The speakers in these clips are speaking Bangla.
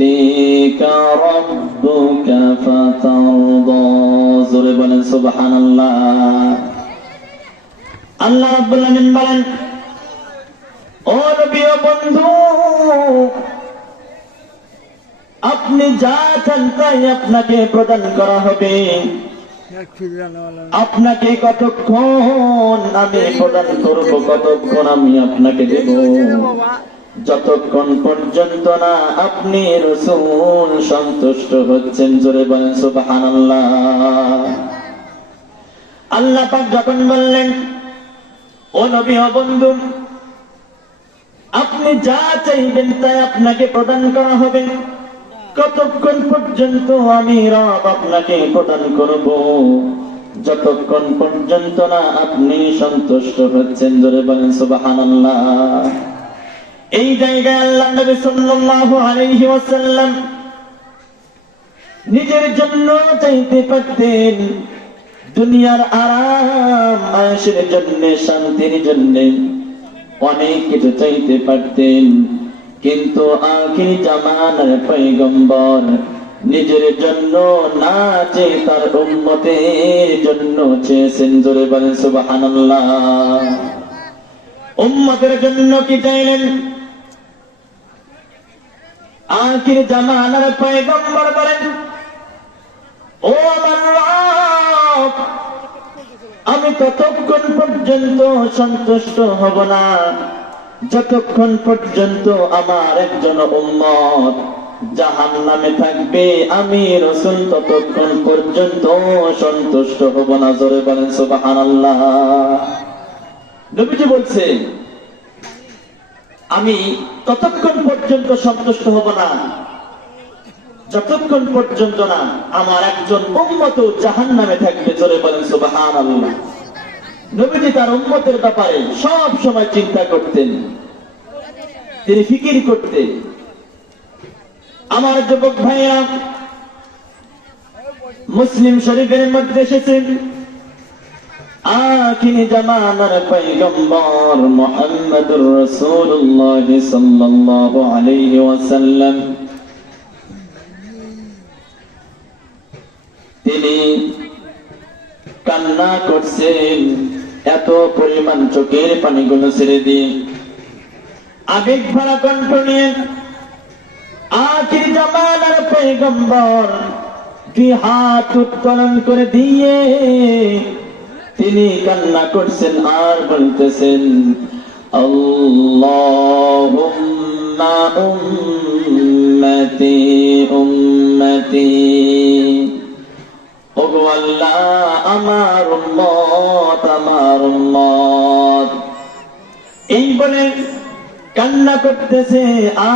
ইয়া'তিকা রাব্বুকা ফাতারদা। জোরে বলেন সুবহানাল্লাহ। আল্লাহ রাব্বুল আলামিন বলেন, ও নবী ও বন্ধু, আপনি যা চান তাই আপনাকে প্রদান করা হবে। আপনাকে কতক্ষণ আমি প্রদান করব, কতক্ষণ আমি আপনাকে দেব, যতক্ষণ পর্যন্ত না আপনি রাসূল সন্তুষ্ট হচ্ছেন। জোরে বলেন সুবহানাল্লাহ। আল্লাহ পাক যখন বললেন, ও নবী ও বন্ধু, আপনি যা চাইবেন তাই আপনাকে প্রদান করা হবে, কতক্ষণ পর্যন্ত আমি রব আপনাকে প্রদান করব, যতক্ষণ পর্যন্ত না আপনি সন্তুষ্ট হচ্ছেন। জোরে বলেন সুবহানাল্লাহ। এই জায়গায় আল্লাহ নবী সাল্লাল্লাহু আলাইহি ওয়াসাল্লাম নিজের জন্য চাইতে পারতেন, দুনিয়ার আরাম আয়েশের জন্য, শান্তির জন্য অনেক কিছু চাইতে পারতেন, কিন্তু আখির জামানার পয়গম্বর নিজের জন্য না চেয়ে তার উম্মতের জন্য চেয়েছেন। জোরে বলেন সুবহানাল্লাহ। উম্মতের জন্য কি চাইলেন? আখির জামানার পয়গম্বর বলেন, ও আমার রব, আমি ততক্ষণ পর্যন্ত সন্তুষ্ট হব না যতক্ষণ পর্যন্ত আমার একজন উম্মত জাহান্নামে থাকবে, আমি রাসূল ততক্ষণ পর্যন্ত সন্তুষ্ট হব না। জোরে বলেন সুবহানাল্লাহ। নবীজি বলছে, আমি ততক্ষণ পর্যন্ত সন্তুষ্ট হব না যতক্ষণ পর্যন্ত না আমার একজন উম্মত জাহান্নামে থাকবে। জোরে বলেন সুবহানাল্লাহ। নবীজি তার উম্মতের ব্যাপারে সব সময় চিন্তা করতেন, তিনি ফিকির করতেন। আমার যুবক ভাইরা, মুসলিম শরীফের মধ্যে এসেছেন, আখির জামানার পয়গম্বর মুহাম্মদুর রাসূলুল্লাহ সাল্লাল্লাহু আলাইহি ওয়াসাল্লাম তিনি কান্না করছেন, এত পরিমাণ চোখের পানিগুলো ছেড়ে দিয়ে আবেগ ভরা কণ্ঠ নিয়ে আখির জামানার পয়গম্বর দুই হাত উত্তোলন করে দিয়ে তিনি কান্না করছেন আর বলতেছেন, আল্লাহুম্মা উম্মতি উম্মতি। ওগো আল্লাহ, আমার উম্মত আমার উম্মত। এই বলে কান্না করতেছে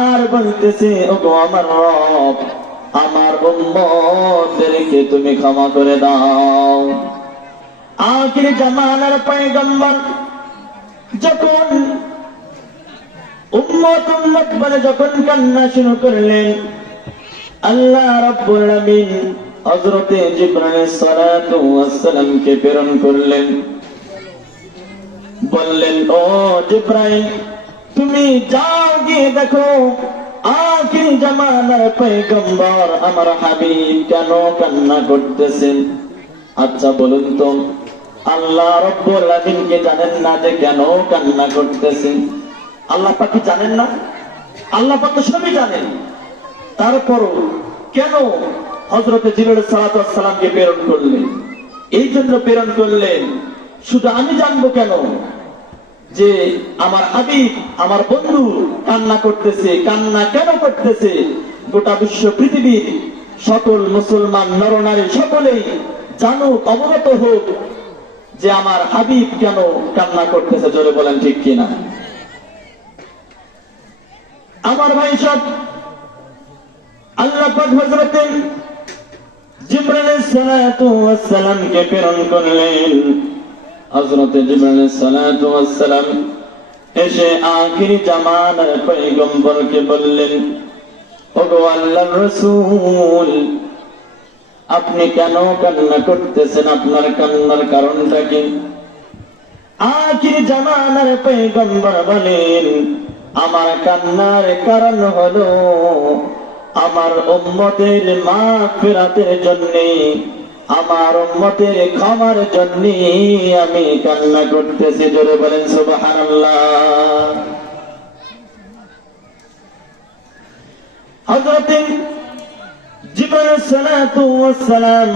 আর বলতেছে, ওগো আমার রব, আমার উম্মতদেরকে তুমি ক্ষমা করে দাও। আখির জামানার পয়গম্বর যখন উম্মত উম্মত বলে যখন কান্না শুরু করলেন, আল্লাহ রাব্বুল আলামিন হযরতে জিবরাইল সালাতু ওয়াস সালামকে প্রেরণ করলেন, বললেন, ও জিবরাইল, তুমি যাও গিয়ে দেখো আখির জামানার পয়গম্বর আমার হাবিব কেন কান্না করতেছেন। আচ্ছা বলুন তো, আল্লাহ রাব্বুল আলামিন কে জানেন না যে কেন কান্না করতেছেন? আল্লাহ পাক কি জানেন না? আল্লাহ পাক তো সবই জানেন। তারপরও কেন হযরতে জিবরাইল সালাতু ওয়াস সালামকে প্রেরণ করলেন? এই জন্য প্রেরণ করলেন, শুধু আমি জানবো কেন যে আমার হাবিব আমার বন্ধু কান্না করতেছে, কান্না কেন করতেছে, গোটা বিশ্ব পৃথিবীর সকল মুসলমান নরনারী সকলেই জানুক, অবগত হোক যে আমার হাবিব কেন কান্না করতেছে। জোরে বলেন ঠিক কিনা? আমার ভাই সব, আল্লাহ পাক হযরতে জিবরাইল সালাতু ওয়াস সালামকে প্রেরণ করলেন। হযরতে জিবরাইল সালাতু ওয়াস সালাম এসে আখির জামানার পয়গম্বরকে বললেন, ওগো আল্লাহর রাসূল, আপনি কেন কান্না করতেছেন? আপনার কান্নার কারণটা কি? আখির জামানার পয়গম্বর বলেন, আমার কান্নার কারণ হলো আমার উম্মতের মাগফিরাতের জন্য, আমার উম্মতের ক্ষমার জন্য আমি কান্না করতেছি। জোরে বলেন সুবহানাল্লাহ। হযরত জিবরাইল সালাতু ওয়াস সালাম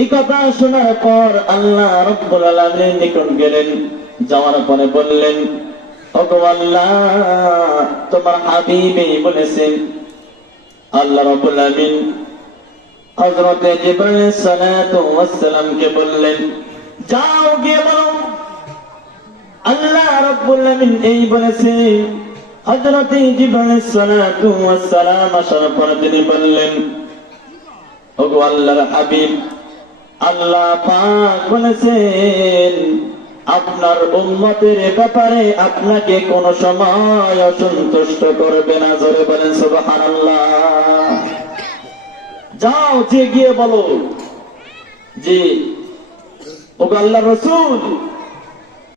এই কথা শোনার পর আল্লাহ রাব্বুল আলামিনের নিকট গেলেন। যাওয়ার পরে বললেন, ওগো আল্লাহ, তোমার হাবিবই বলেছেন। আল্লাহ রাব্বুল আলামিন হযরত জিবরাইল সালাতু ওয়াস সালামকে বললেন, যাও গিয়ে বলো আল্লাহ রাব্বুল আলামিন এই বলেছেন। হযরত জিবরাইল সালাতু ওয়াস সালাম আসার পরে তিনি বললেন, ওগো আল্লাহর হাবিব, আল্লাহ পাক বলেছেন আপনার উম্মতের ব্যাপারে আপনাকে কোন সময় অসন্তুষ্ট করবে না। জোরে বলেন সুবহানাল্লাহ। যাও যে গিয়ে বলো যে ওগো আল্লাহর রাসূল,